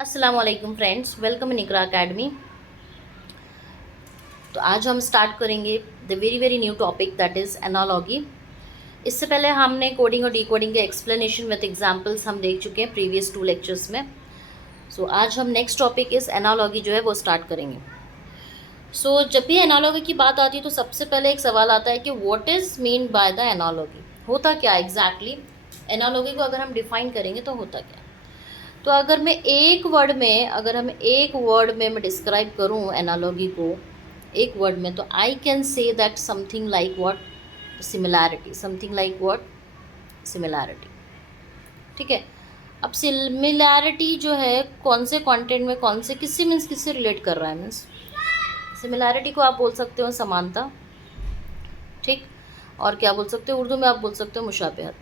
अस्सलामुअलैकुम friends, welcome in Iqra academy. तो आज हम स्टार्ट करेंगे the very very new topic that is analogy. इससे पहले हमने कोडिंग और डीकोडिंग के एक्सप्लेनेशन विद एग्जांपल्स हम देख चुके हैं प्रीवियस 2 लेक्चर्स में। सो आज हम नेक्स्ट टॉपिक इज़ एनालॉगी जो है वो स्टार्ट करेंगे। जब भी एनालॉगी की बात आती है तो सबसे पहले एक सवाल आता है कि what is mean by the analogy, होता क्या एग्जैक्टली एनालॉगी को अगर हम डिफाइन करेंगे तो होता क्या। तो अगर मैं एक वर्ड में मैं डिस्क्राइब करूँ एनालॉगी को एक वर्ड में, तो I can say that something like what similarity, something like what similarity. ठीक है। अब सिमिलैरिटी जो है कौन से कंटेंट में, कौन से किससे मीन्स किससे रिलेट कर रहा है, मीन्स सिमिलैरिटी को आप बोल सकते हो समानता। ठीक। और क्या बोल सकते हो, उर्दू में आप बोल सकते हो मुशाबहत।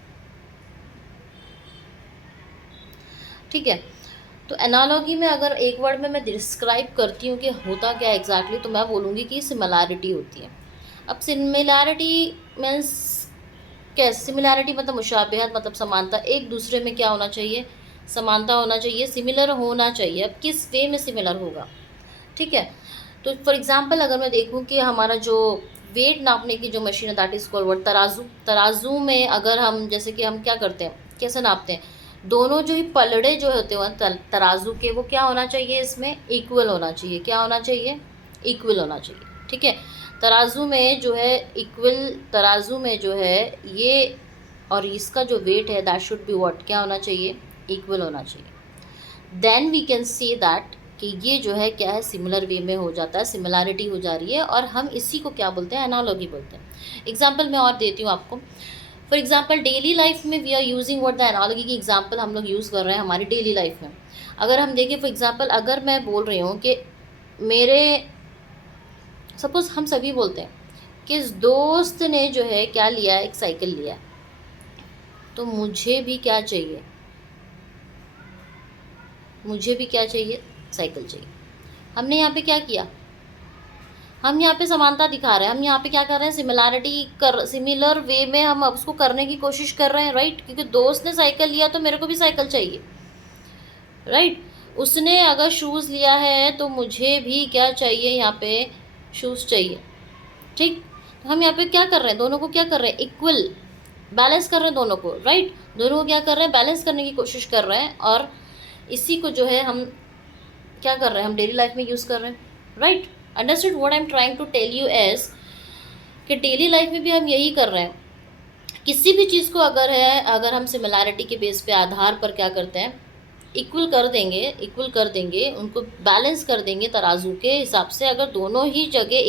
ठीक है। तो एनालॉगी में अगर एक वर्ड में मैं डिस्क्राइब करती हूँ कि होता क्या एग्जैक्टली, तो मैं बोलूँगी कि सिमिलैरिटी होती है। अब सिमिलैरिटी मीन्स कैसे, सिमिलैरिटी मतलब मुशाबहत, मतलब समानता, एक दूसरे में क्या होना चाहिए, समानता होना चाहिए, सिमिलर होना चाहिए। अब किस वे में सिमिलर होगा। ठीक है। तो फॉर एग्जांपल अगर मैं देखूं कि हमारा जो वेट नापने की जो मशीन है दैट इज़ कॉल्ड व्हाट तराजू। तराजू में अगर हम जैसे कि हम क्या करते हैं, कैसे नापते हैं, दोनों जो ही पलड़े जो होते हैं तराजू के, वो क्या होना चाहिए, इसमें इक्वल होना चाहिए। क्या होना चाहिए, इक्वल होना चाहिए। ठीक है। तराजू में जो है इक्वल, तराजू में जो है ये और इसका जो वेट है दैट शुड बी व्हाट, क्या होना चाहिए, इक्वल होना चाहिए। Then we can see that कि ये जो है क्या है, सिमिलर वे में हो जाता है, सिमिलैरिटी हो जा रही है, और हम इसी को क्या बोलते हैं, एनालॉगी बोलते हैं। एग्जाम्पल मैं और देती हूँ आपको। फॉर एग्जाम्पल डेली लाइफ में we are using what the analogy की एग्जाम्पल हम लोग यूज़ कर रहे हैं हमारी डेली लाइफ में। अगर हम देखें फॉर एग्जाम्पल, अगर मैं बोल रही हूँ कि मेरे, सपोज हम सभी बोलते हैं कि इस दोस्त ने जो है क्या लिया है, एक साइकिल लिया है, तो मुझे भी क्या चाहिए, मुझे भी क्या चाहिए, साइकिल चाहिए। हमने यहाँ पे क्या किया, हम यहाँ पे समानता दिखा रहे हैं, हम यहाँ पे क्या कर रहे हैं, सिमिलर वे में हम उसको करने की कोशिश कर रहे हैं, राइट। क्योंकि दोस्त ने साइकिल लिया तो मेरे को भी साइकिल चाहिए, राइट। उसने अगर शूज़ लिया है तो मुझे भी क्या चाहिए, यहाँ पे शूज़ चाहिए। ठीक। तो हम यहाँ पे क्या कर रहे हैं, दोनों को क्या कर रहे हैं, इक्वल बैलेंस कर रहे हैं दोनों को, राइट। दोनों को क्या कर रहे हैं, बैलेंस करने की कोशिश कर रहे हैं, और इसी को जो है हम क्या कर रहे हैं, हम डेली लाइफ में यूज़ कर रहे हैं, right. Understood what I am trying to tell you as कि डेली लाइफ में भी हम यही कर रहे हैं। किसी भी चीज़ को अगर हम सिमिलैरिटी के बेस पे आधार पर क्या करते हैं, इक्वल कर देंगे, उनको बैलेंस कर देंगे तराजू के हिसाब से। अगर दोनों ही जगह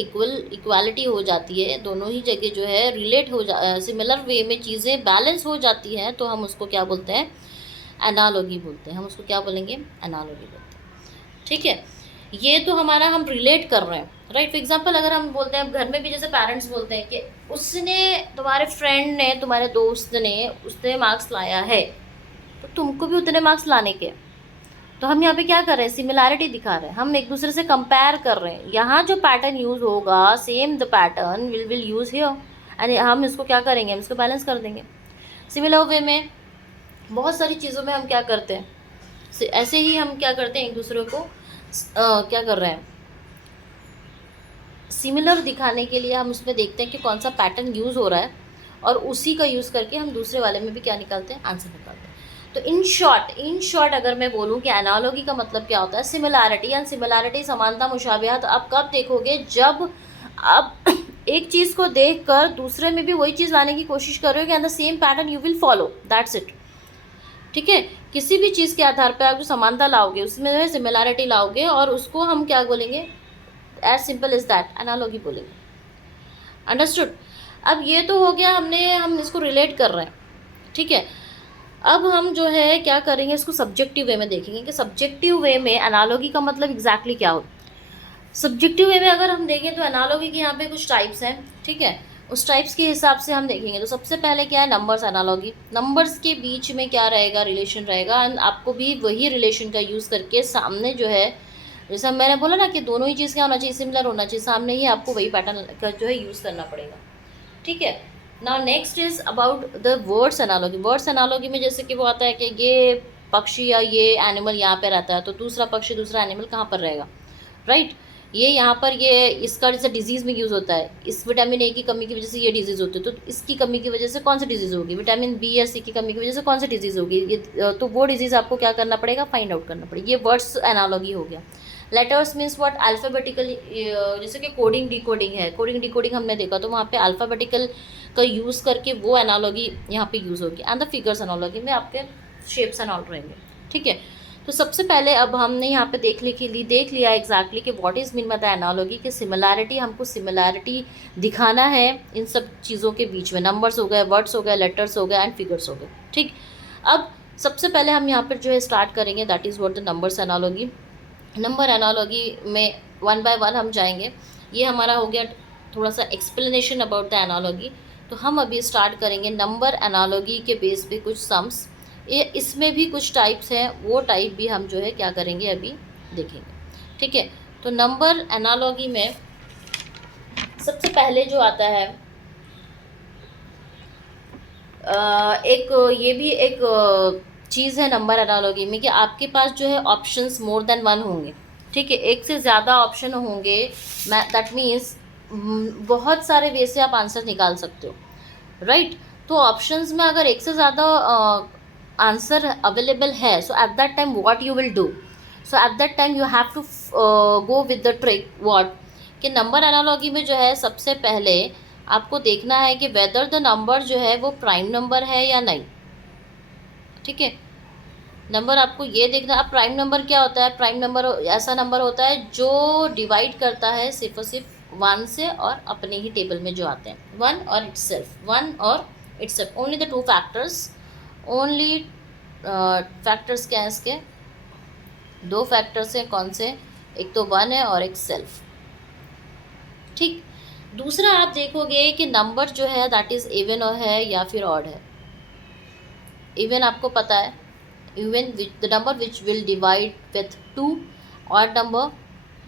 इक्वालिटी हो जाती है, दोनों ही जगह जो है रिलेट हो सिमिलर वे में चीज़ें बैलेंस हो जाती हैं, तो हम उसको क्या बोलते हैं, एनालॉगी बोलते हैं। हम उसको क्या बोलेंगे, एनालॉगी बोलते हैं। ठीक है। ये तो हमारा हम रिलेट कर रहे हैं, राइट। फॉर एग्जाम्पल अगर हम बोलते हैं घर में भी, जैसे पेरेंट्स बोलते हैं कि उसने, तुम्हारे फ्रेंड ने, तुम्हारे दोस्त ने, उसने मार्क्स लाया है तो तुमको भी उतने मार्क्स लाने के। तो हम यहाँ पे क्या कर रहे हैं, सिमिलैरिटी दिखा रहे हैं, हम एक दूसरे से कंपेयर कर रहे हैं। यहाँ जो पैटर्न यूज़ होगा, same the pattern will use here, and हम इसको क्या करेंगे, हम इसको बैलेंस कर देंगे। सिमिलर वे में बहुत सारी चीज़ों में हम क्या करते हैं, ऐसे ही हम क्या करते हैं, एक दूसरे को क्या कर रहे हैं, सिमिलर दिखाने के लिए हम उसमें देखते हैं कि कौन सा पैटर्न यूज़ हो रहा है, और उसी का यूज़ करके हम दूसरे वाले में भी क्या निकालते हैं, आंसर निकालते हैं। तो इन शॉर्ट अगर मैं बोलूँ कि एनालॉगी का मतलब क्या होता है, सिमिलैरिटी एंड सिमिलैरिटी, समानता, मुशाबहत। आप कब देखोगे, जब आप एक चीज़ को देख कर दूसरे में भी वही चीज़ लाने की कोशिश करोगे, and the same pattern you will follow, that's it. ठीक है। किसी भी चीज़ के आधार पर आप जो समानता लाओगे, उसमें जो है सिमिलैरिटी लाओगे, और उसको हम क्या बोलेंगे, as simple is that, analogy बोलेंगे। अंडरस्टूड। अब ये तो हो गया, हम इसको रिलेट कर रहे हैं। ठीक है। अब हम जो है क्या करेंगे, इसको सब्जेक्टिव वे में देखेंगे कि सब्जेक्टिव वे में एनालॉगी का मतलब एग्जैक्टली क्या होता है। सब्जेक्टिव वे में अगर हम देखें तो एनालॉगी के यहाँ पे कुछ टाइप्स हैं। ठीक है। उस टाइप्स के हिसाब से हम देखेंगे तो सबसे पहले क्या है, नंबर्स एनालॉगी। नंबर्स के बीच में क्या रहेगा, रिलेशन रहेगा, एंड आपको भी वही रिलेशन का यूज़ करके सामने जो है, जैसा मैंने बोला ना कि दोनों ही चीज़ क्या होना चाहिए, सिमिलर होना चाहिए, सामने ही आपको वही पैटर्न का जो है यूज़ करना पड़ेगा। ठीक है। Now next is about the words analogy. Words analogy में जैसे कि वो आता है कि ये पक्षी या ये एनिमल यहाँ पे रहता है, तो दूसरा पक्षी दूसरा एनिमल कहाँ पर रहेगा, राइट। ये यहाँ पर ये इसका जैसे डिजीज़ में यूज़ होता है, इस विटामिन ए की कमी की वजह से ये डिजीज़ होती है, तो इसकी कमी की वजह से कौन सी डिजीज़ होगी, विटामिन बी या सी की कमी की वजह से कौन सी डिजीज़ होगी, ये तो वो डिजीज़ आपको क्या करना पड़ेगा, फाइंड आउट करना पड़ेगा। ये वर्ड्स एनालॉगी हो गया। लेटर्स मीन्स व्हाट, अल्फ़ाबेटिकल, जैसे कि कोडिंग डिकोडिंग है, कोडिंग डिकोडिंग हमने देखा तो वहाँ पे अल्फ़ाबेटिकल का यूज़ करके वो एनालॉगी यहाँ पे यूज़ होगी। एंड द फिगर्स एनालॉगी में आपके शेप्स एंड ऑल रहेंगे, ठीक है। तो सबसे पहले अब हमने यहाँ पे देख लिया एग्जैक्टली कि what is mean by the analogy, कि सिमिलैरिटी, हमको सिमिलैरिटी दिखाना है इन सब चीज़ों के बीच में, नंबर्स हो गए, वर्ड्स हो गए, लेटर्स हो गए एंड फिगर्स हो गए, ठीक। अब सबसे पहले हम यहाँ पर जो है स्टार्ट करेंगे, that is what the numbers analogy. Number analogy में वन बाय वन हम जाएंगे। ये हमारा हो गया थोड़ा सा एक्सप्लेनेशन अबाउट द एनालॉगी। तो हम अभी स्टार्ट करेंगे नंबर एनालॉगी के बेस पे कुछ सम्स। ये इसमें भी कुछ टाइप्स हैं, वो टाइप भी हम जो है क्या करेंगे अभी देखेंगे, ठीक है। तो नंबर एनालॉगी में सबसे पहले जो आता है एक ये भी एक चीज़ है नंबर एनालॉगी में कि आपके पास जो है ऑप्शंस मोर देन वन होंगे, ठीक है। एक से ज़्यादा ऑप्शन होंगे, दैट मीन्स बहुत सारे वे से आप आंसर निकाल सकते हो, राइट। तो ऑप्शंस में अगर एक से ज़्यादा आंसर अवेलेबल है, so at that time what you will do, so at that time you have to go with the trick what, कि नंबर एनालॉगी में जो है सबसे पहले आपको देखना है कि वेदर द नंबर जो है वो प्राइम नंबर है या नहीं, ठीक है। नंबर आपको ये देखना, अब प्राइम नंबर क्या होता है, प्राइम नंबर ऐसा नंबर होता है जो डिवाइड करता है सिर्फ और सिर्फ वन से और अपने ही टेबल में जो आते हैं, वन और itself, only the two factors, only factors क्या है इसके, दो फैक्टर्स हैं, कौन से, एक तो वन है और एक सेल्फ, ठीक। दूसरा आप देखोगे कि नंबर जो है दैट इज़ इवन है या फिर ऑड है। इवन आपको पता है, even the number which will divide with to, odd number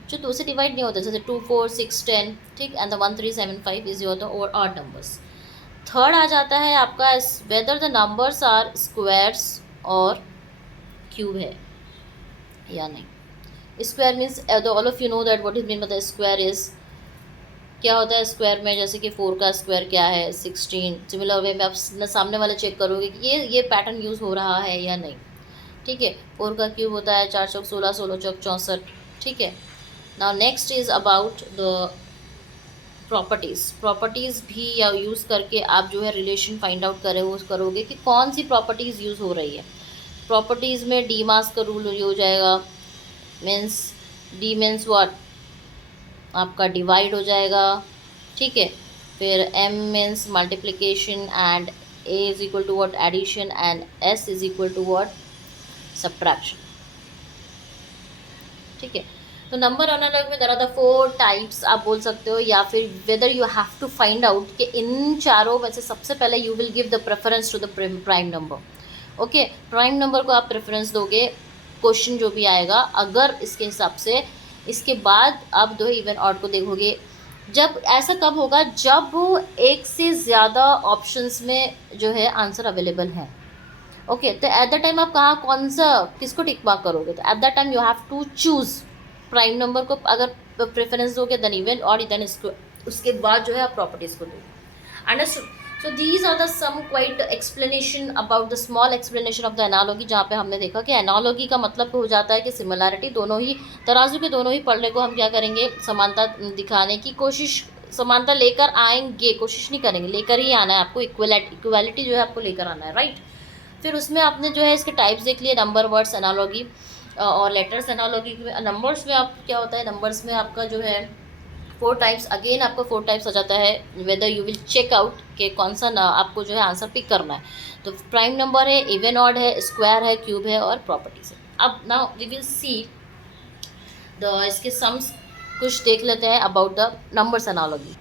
जो दो से डिवाइड नहीं होते, जैसे 2, 4, 6, 10, ठीक। And the 1, 3, 7, 5 is your the odd numbers. Third आ जाता है आपका whether the numbers are squares और क्यूब है या नहीं। Square means all of you know that what is mean by the square is, क्या होता है स्क्वायर में, जैसे कि 4 का स्क्वायर क्या है 16। सिमिलर वे में आप सामने वाले चेक करोगे कि ये पैटर्न यूज़ हो रहा है या नहीं, ठीक है। 4 का क्यूब होता है 4 चौक 16, 16 चौक 64, ठीक है। Now next is about the properties भी या यूज़ करके आप जो है रिलेशन फाइंड आउट करोगे कि कौन सी प्रॉपर्टीज़ यूज़ हो रही है। प्रॉपर्टीज़ में डी मास का रूल हो जाएगा, मीन्स डी मीन्स व्हाट, आपका डिवाइड हो जाएगा, ठीक है। फिर M means multiplication and A is equal to what, addition, and S is equal to what, subtraction, ठीक है। तो नंबर एनालॉगी में देयर आर द 4 टाइप्स आप बोल सकते हो, या फिर whether you have to find out कि इन चारों में से सबसे पहले you will give the preference to the prime number. Okay, prime number को आप प्रेफरेंस दोगे, क्वेश्चन जो भी आएगा अगर इसके हिसाब से, इसके बाद आप दो इवन ऑड को देखोगे। जब ऐसा कब होगा, जब एक से ज़्यादा ऑप्शंस में जो है आंसर अवेलेबल है। ओके, तो एट द टाइम आप कहाँ कौन सा किसको टिक मार्क करोगे, तो at the time you have to choose prime number को अगर प्रेफरेंस दोगे, देन इवन और देन इसको, उसके बाद जो है आप प्रॉपर्टीज़ को दोगे। Understood. So these are the some quite explanation about the small explanation of the analogy, जहाँ पे हमने देखा कि एनालॉगी का मतलब हो जाता है कि सिमिलैरिटी, दोनों ही तराजू के दोनों ही पलड़े को हम क्या करेंगे, समानता दिखाने की कोशिश, समानता लेकर आएंगे, कोशिश नहीं करेंगे, लेकर ही आना है आपको, इक्वालिटी जो है आपको लेकर आना है, राइट। फिर उसमें आपने जो है इसके टाइप्स देख लिए, नंबर, वर्ड्स एनालॉगी और लेटर्स एनालॉगी। नंबर्स में आप क्या होता है, नंबर्स में आपका जो है 4 टाइप्स, अगेन आपको 4 टाइप्स आ जाता है, whether you will check out कि कौन सा ना आपको जो है आंसर पिक करना है। तो प्राइम नंबर है, इवन ऑड है, स्क्वायर है, क्यूब है और प्रॉपर्टीज है। अब now we will see the इसके सम्स कुछ देख लेते हैं अबाउट द नंबर्स एनालॉगी।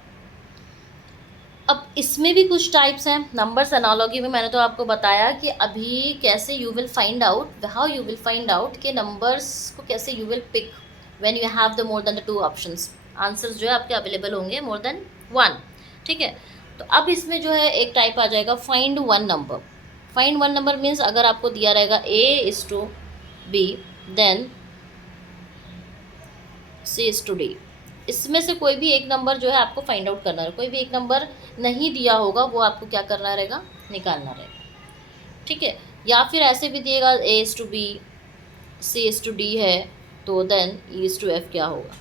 अब इसमें भी कुछ टाइप्स हैं नंबर्स एनालॉगी में। मैंने तो आपको बताया कि अभी कैसे you will find out, how you will find out कि नंबर्स को कैसे you will pick when you have the more than the 2 options, answers जो है आपके अवेलेबल होंगे मोर देन 1, ठीक है। तो अब इसमें जो है एक टाइप आ जाएगा find one number. Find one number means अगर आपको दिया रहेगा A:B देन C:D, इसमें से कोई भी एक नंबर जो है आपको फाइंड आउट करना है, कोई भी एक नंबर नहीं दिया होगा वो आपको क्या करना रहेगा, निकालना रहेगा, ठीक है। या फिर ऐसे भी दिएगा A:B C:D है तो देन E:F क्या होगा,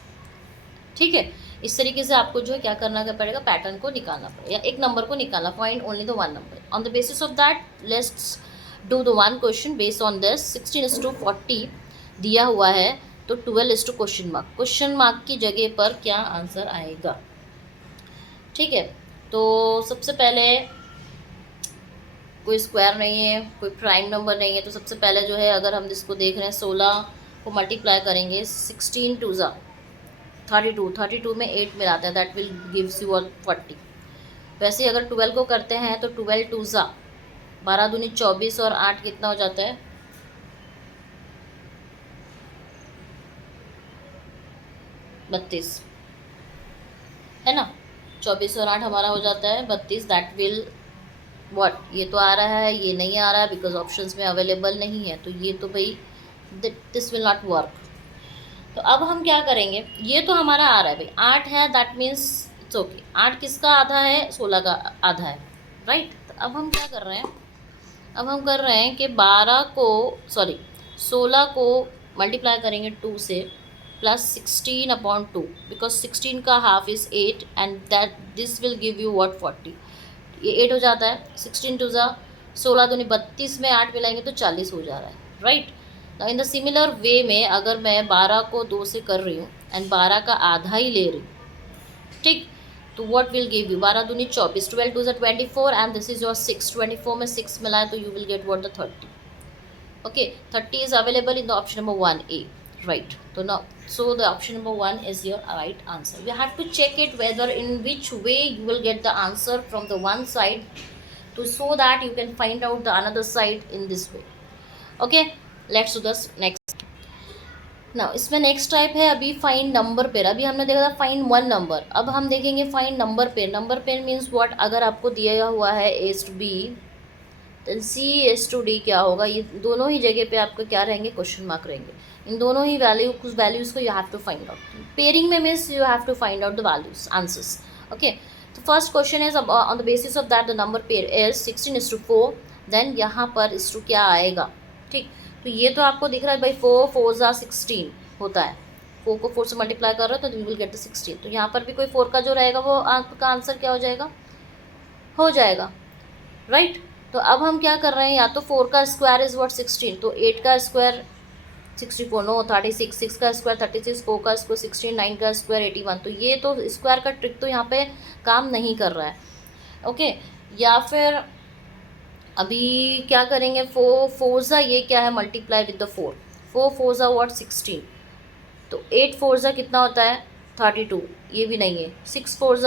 ठीक है। इस तरीके से आपको जो है क्या करना पड़ेगा, पैटर्न को निकालना पड़ेगा या एक नंबर को निकालना, find only the one number. On the basis of that let's do the one question based on this. 16:40 दिया हुआ है तो 12 क्वेश्चन मार्क की जगह पर क्या आंसर आएगा, ठीक है। तो सबसे पहले कोई स्क्वायर नहीं है, कोई प्राइम नंबर नहीं है, तो सबसे पहले जो है अगर हम इसको देख रहे हैं 16 को मल्टीप्लाई करेंगे 16 2 32 में 8 मिलाते हैं, दैट विल गिव्स यू 40। वैसे अगर 12 को करते हैं तो 12 2 12 दूनी 24 और 8 कितना हो जाता है 32, है ना। 24 और 8 हमारा हो जाता है 32, दैट विल व्हाट, ये तो आ रहा है, ये नहीं आ रहा है बिकॉज ऑप्शंस में अवेलेबल नहीं है, तो ये तो भाई दिस विल नॉट वर्क। तो अब हम क्या करेंगे, ये तो हमारा आ रहा है भाई 8 है, दैट मीन्स इट्स ओके। 8 किसका आधा है, 16 का आधा है, राइट। तो अब हम क्या कर रहे हैं, अब हम कर रहे हैं कि 16 को मल्टीप्लाई करेंगे 2 से प्लस 16/2 बिकॉज 16 का half is 8 and that this will give you what 40। ये 8 हो जाता है, 16 2 16 दूनी 32 में 8 मिलाएंगे तो 40 हो जा रहा है, right. In the similar way में अगर मैं 12 को 2 से कर रही हूँ एंड 12 का आधा ही ले रही हूँ, ठीक, तो व्हाट विल गिव यू 12 दूनी 24, 12 2 24 एंड दिस इज योर 6, 24 में 6 मिलाए तो you will get what the 30, okay. 30 is available in the option number 1A, right। तो now so the option number 1 is your right answer. We have to check it whether in which way you will get the answer from the one side to so that you can find out the another side in this way, okay। Let's do this next now। इसमें next type है अभी find number pair. अभी हमने देखा था find one number, अब हम देखेंगे find number pair. Number pair means what, अगर आपको दिया हुआ है A:B देन C:D क्या होगा, ये दोनों ही जगह पे आपको क्या रहेंगे, क्वेश्चन मार्क रहेंगे। इन दोनों ही कुछ वैल्यूज़ को you have to find out. Pairing में means you have to find out the values answers, okay. तो first question is on the basis of that the number pair is 16:4 then यहाँ पर इस क्या आएगा, ठीक। तो ये तो आपको दिख रहा है भाई 4 4 16 होता है, 4 को 4 से मल्टीप्लाई कर रहे हो तो यू विल गेट द 16। तो यहाँ पर भी कोई 4 का जो रहेगा वो आपका आंसर क्या हो जाएगा, हो जाएगा, राइट। तो अब हम क्या कर रहे हैं, या तो 4 का स्क्वायर इज व्हाट 16, तो 8 का स्क्वायर 64, नो 36, 6 का स्क्वायर 36, 4 का स्क्वायर 16, 9 का स्क्वायर 81। तो ये तो स्क्वायर का ट्रिक तो यहाँ पे काम नहीं कर रहा है, ओके। या फिर अभी क्या करेंगे, 4 4 ये क्या है, मल्टीप्लाई विद द 4, 4 4 व्हाट 16, तो 8 4 कितना होता है 32, ये भी नहीं है। 6 4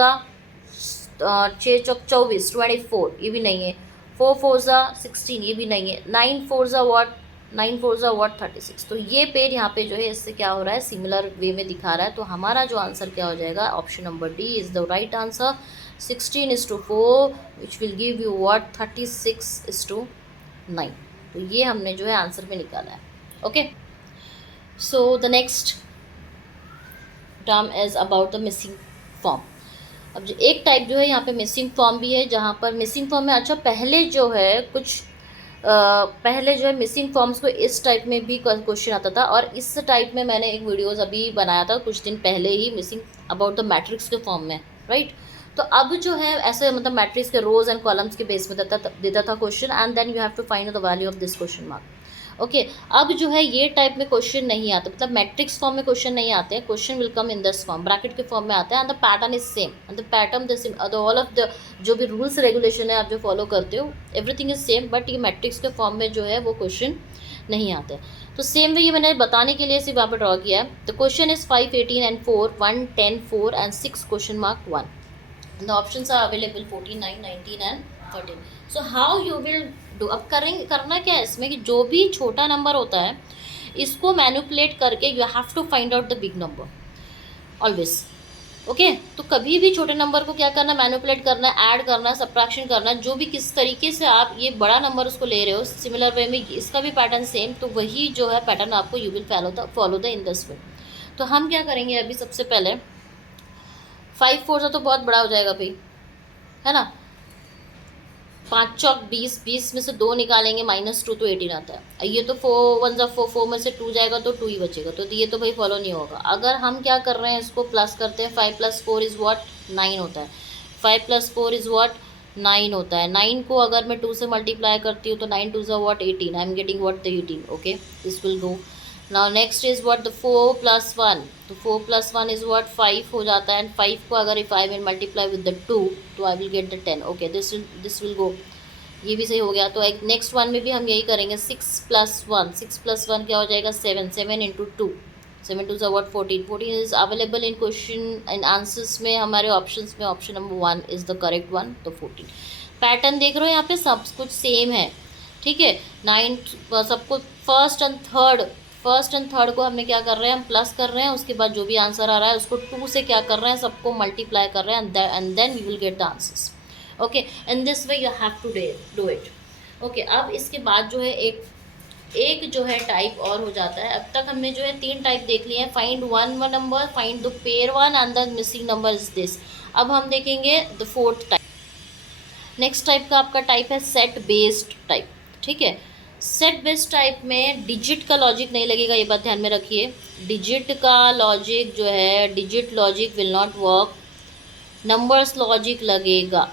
6 चौक 24 24, ये भी नहीं है। 4 4 16, ये भी नहीं है। 9 4 व्हाट 9 4 व्हाट 36। तो ये पेड़ यहाँ पे जो है इससे क्या हो रहा है, सिमिलर वे में दिखा रहा है। तो हमारा जो आंसर क्या हो जाएगा, option number D is the right answer. 16:4 which will give you what 36:9। तो ये हमने जो है आंसर में निकाला है, okay. So the next term is about the missing form. अब जो एक टाइप जो है यहाँ पे मिसिंग फॉर्म भी है, जहाँ पर मिसिंग फॉर्म में अच्छा पहले जो है कुछ पहले जो है मिसिंग फॉर्म्स को इस टाइप में भी क्वेश्चन आता था, और इस टाइप में मैंने एक वीडियोस अभी बनाया था कुछ दिन पहले ही, मिसिंग अबाउट द मैट्रिक्स के फॉर्म में, राइट। तो अब जो है ऐसे मतलब मैट्रिक्स के रोज एंड कॉलम्स के बेस में देता था question, and then you have to find the value of this question mark, okay. अब जो है ये टाइप में क्वेश्चन नहीं आते, मतलब मैट्रिक्स फॉर्म में क्वेश्चन नहीं आते हैं। Question will come in this form, bracket के फॉर्म में आते हैं, and the pattern is same, and the pattern the same, all of the जो भी रूल्स रेगुलेशन है आप जो फॉलो करते हो एवरीथिंग इज सेम, बट ये मैट्रिक्स के फॉर्म में जो है वो क्वेश्चन नहीं आते। तो सेम वे ये मैंने बताने के लिए सिर्फ यहाँ पर ड्रॉ किया है। The question is 5 18 and 4 1 10 4 and 6 question mark 1. The options are available 14 9 19 and 13. So how you will do, अब करना क्या है इसमें कि जो भी छोटा नंबर होता है इसको मैनिपुलेट करके you have to find out the big number always, okay तो कभी भी छोटे नंबर को क्या करना है, मैनिपुलेट करना है, ऐड करना है, सब्ट्रैक्शन करना है, जो भी किस तरीके से आप ये बड़ा नंबर उसको ले रहे हो, सिमिलर वे में इसका भी पैटर्न सेम, तो वही जो है पैटर्न आपको you will follow the in this वे। तो हम क्या करेंगे अभी सबसे पहले 5 4 तो बहुत बड़ा हो जाएगा भाई, है ना। 5 चौक 20, 20 में से 2 निकालेंगे -2 तो 18 आता है। ये तो 4 1 जा 4, 4 में से 2 जाएगा तो 2 ही बचेगा, तो ये तो भाई फॉलो नहीं होगा। अगर हम क्या कर रहे हैं, इसको प्लस करते हैं, 5 + 4 इज़ व्हाट 9 होता है। 5 + 4 इज़ व्हाट 9 होता है। 9 को अगर मैं 2 से मल्टीप्लाई करती हूँ तो 9 2 जा what 18, I am getting what the 18। Okay this will go. Now next is what the 4 + 1, तो 4 + 1 इज व्हाट 5 हो जाता है। एंड 5 को अगर if I will multiply with the 2 तो I will get the 10। Okay this will go, ये भी सही हो गया। तो एक नेक्स्ट वन में भी हम यही करेंगे। 6 + 1, 6 + 1 क्या हो जाएगा 7, 7 × 2, 7 2 what 14, 14 is available in question in answers में, हमारे ऑप्शंस में option number 1 is the correct one, तो 14। पैटर्न देख रहे हो यहाँ पे सब कुछ सेम है, ठीक है। 9 सबको फर्स्ट एंड थर्ड को हमने क्या कर रहे हैं, हम प्लस कर रहे हैं, उसके बाद जो भी आंसर आ रहा है उसको 2 से क्या कर रहे हैं, सबको मल्टीप्लाई कर रहे हैं, and then we will get the answers. Okay in this way you have to do it. Okay अब इसके बाद जो है एक जो है टाइप और हो जाता है। अब तक हमने जो है 3 टाइप देख लिए हैं, find one number, find the pair one and the missing number is this. अब हम देखेंगे the 4th type. Next type का आपका टाइप है सेट बेस्ड टाइप, ठीक है। सेट बेस्ड टाइप में डिजिट का लॉजिक नहीं लगेगा, ये बात ध्यान में रखिए। डिजिट का लॉजिक जो है, digit logic will not work, numbers logic लगेगा,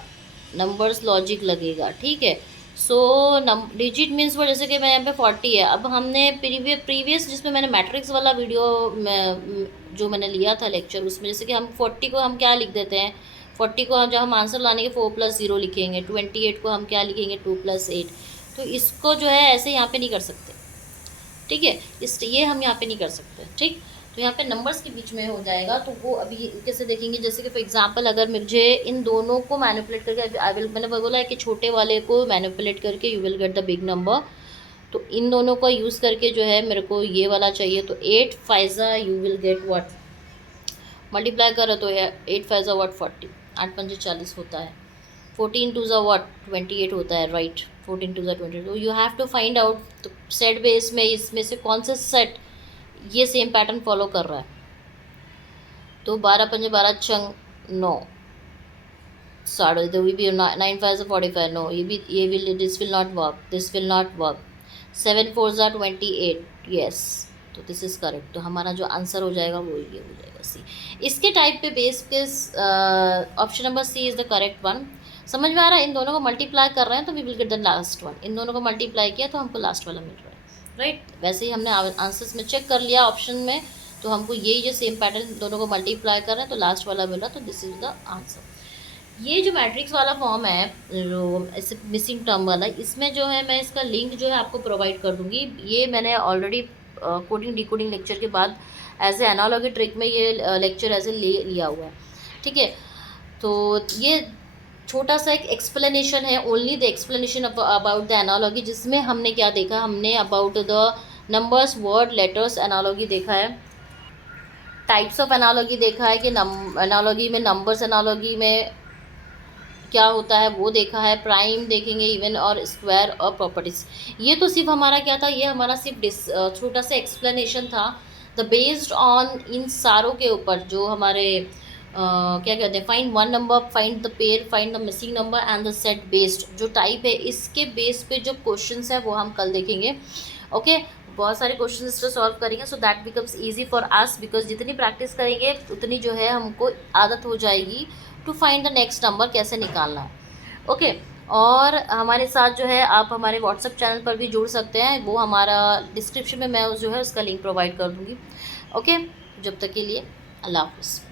नंबर्स लॉजिक लगेगा, ठीक है। सो डिजिट मीन्स वो, जैसे कि मैं यहाँ पे 40 है। अब हमने प्रीवियस जिसमें मैंने मैट्रिक्स वाला वीडियो में जो मैंने लिया था लेक्चर, उसमें जैसे कि हम 40 को हम क्या लिख देते हैं, 40 को जब हम आंसर लाने के 4 + 0 लिखेंगे, 28 को हम क्या लिखेंगे 2 + 8। तो इसको जो है ऐसे यहाँ पे नहीं कर सकते, ठीक है। ये हम यहाँ पे नहीं कर सकते, ठीक। तो यहाँ पे नंबर्स के बीच में हो जाएगा, तो वो अभी कैसे देखेंगे। जैसे कि फॉर एग्जांपल अगर मुझे इन दोनों को मैनिपुलेट करके आई विल, मैंने बोला है कि छोटे वाले को मैनिपुलेट करके you will get the big number. तो इन दोनों का यूज़ करके जो है मेरे को ये वाला चाहिए, तो 8 5 you will get what, multiply करो तो 8 5 व्हाट 40, 8 5 40 होता है। 14 2 व्हाट 28 होता है, राइट। 14 2 28। तो you have to find out तो सेट बेस में इसमें से कौन सा सेट ये सेम पैटर्न फॉलो कर रहा है। तो 12 5 12 चंग 9 साढ़े, तो भी 9 5 45, नो ये will this will not work, this will not work. 7 4 28, yes, तो दिस इज़ करेक्ट। तो हमारा जो आंसर हो जाएगा वो ये हो जाएगा सी। इसके टाइप पे बेस पे option number C is the correct one. समझ में आ रहा है। इन दोनों को मल्टीप्लाई कर रहे हैं तो we will get the last one, इन दोनों को मल्टीप्लाई किया तो हमको लास्ट वाला मिल रहा है, राइट। वैसे ही हमने आंसर्स में चेक कर लिया ऑप्शन में, तो हमको यही जो सेम पैटर्न दोनों को मल्टीप्लाई कर रहे हैं तो लास्ट वाला मिला, तो दिस इज द आंसर। ये जो मैट्रिक्स वाला फॉर्म है, जो ऐसे मिसिंग टर्म वाला, इसमें जो है मैं इसका लिंक जो है आपको प्रोवाइड कर दूंगी। ये मैंने ऑलरेडी कोडिंग डिकोडिंग लेक्चर के बाद एज ए एनालॉजी ट्रिक में ये लेक्चर ऐसे लिया हुआ है, ठीक है। तो ये छोटा सा एक एक्सप्लेनेशन है, only the explanation about the analogy, जिसमें हमने क्या देखा, हमने about the numbers word letters analogy देखा है, टाइप्स ऑफ एनालॉजी देखा है कि एनालॉजी में नंबर्स एनालॉजी में क्या होता है वो देखा है, प्राइम देखेंगे, इवन और स्क्वायर और प्रॉपर्टीज। ये तो सिर्फ हमारा क्या था, ये हमारा सिर्फ छोटा सा एक्सप्लेनेशन था। द बेस्ड ऑन इन सारों के ऊपर जो हमारे क्या कहते हैं, find one number, find the pair, find the missing number and the set based जो टाइप है, इसके बेस पे जो क्वेश्चंस है वो हम कल देखेंगे। ओके बहुत सारे क्वेश्चन इस पर सॉल्व करेंगे, so that becomes easy for us, because जितनी प्रैक्टिस करेंगे उतनी जो है हमको आदत हो जाएगी to find the next number कैसे निकालना है। ओके और हमारे साथ जो है आप हमारे व्हाट्सएप चैनल पर भी जुड़ सकते हैं, वो हमारा डिस्क्रिप्शन में मैं जो है उसका लिंक प्रोवाइड कर दूँगी। ओके जब तक के लिए अल्लाह हाफ़िज़।